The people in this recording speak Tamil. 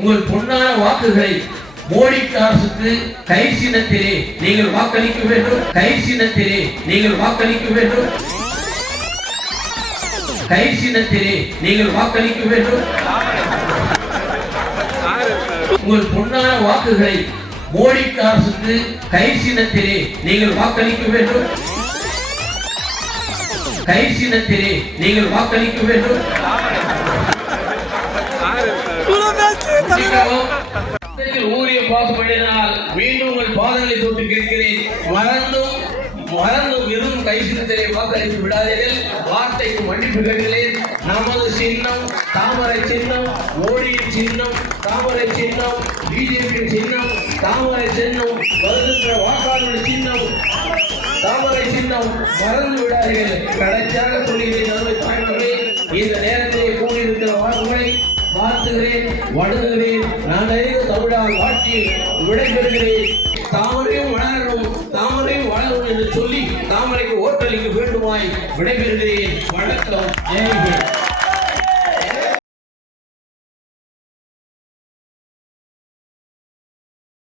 உங்கள் பொன்னான வாக்குகளை மோடி அரசுக்கு கை சின்னத்திலே நீங்கள் வாக்களிக்க வேண்டும். கை சின்னத்திலே நீங்கள் வாக்களிக்க வேண்டும். கை சின்னத்திலே நீங்கள் வாக்களிக்க வேண்டும். உங்கள் பொன்னான வாக்குகளை மோடி அரசுக்கு கை சின்னத்திலே நீங்கள் வாக்களிக்க வேண்டும். கை சின்னத்திலே நீங்கள் வாக்களிக்க வேண்டும். ஊரிய பாசுபடினால் மீண்டும் உங்கள் பாதங்களை தொட்டு கேட்கிறேன். மறந்தும் வெறும் கை சின்னத்திலே வாக்களித்து விடாதீர்கள். வார்த்தைக்கு மன்னிப்பு கேட்கிறேன். நமது சின்னம் தாமரை சின்னம், மோடியின் சின்னம் தாமரை சின்னம், பிஜேபி சின்னம் தாமரை சின்னம், வருகின்ற வாக்காளர்கள் சின்னம் தாமரை சின்னம். மறந்து விடாதீர்கள். கடைசியாக சொல்கிறேன் நன்மை தாய்மர்களே, இந்த நேரத்திலே கூடியிருக்கிற வாக்குகளை வாழ்த்துகிறேன், வணங்குகிறேன். நான் தமிழால் வாழ்த்தி விடைபெறுகிறேன். தாமரையும் வளரணும், தாமரையும் வளரணும் என்று சொல்லி தாமரைக்கு ஓட்டளிக்க வேண்டுமாய் விடைபெறுகிறேன். வணக்கம். ஜெய் ஹிந்த்.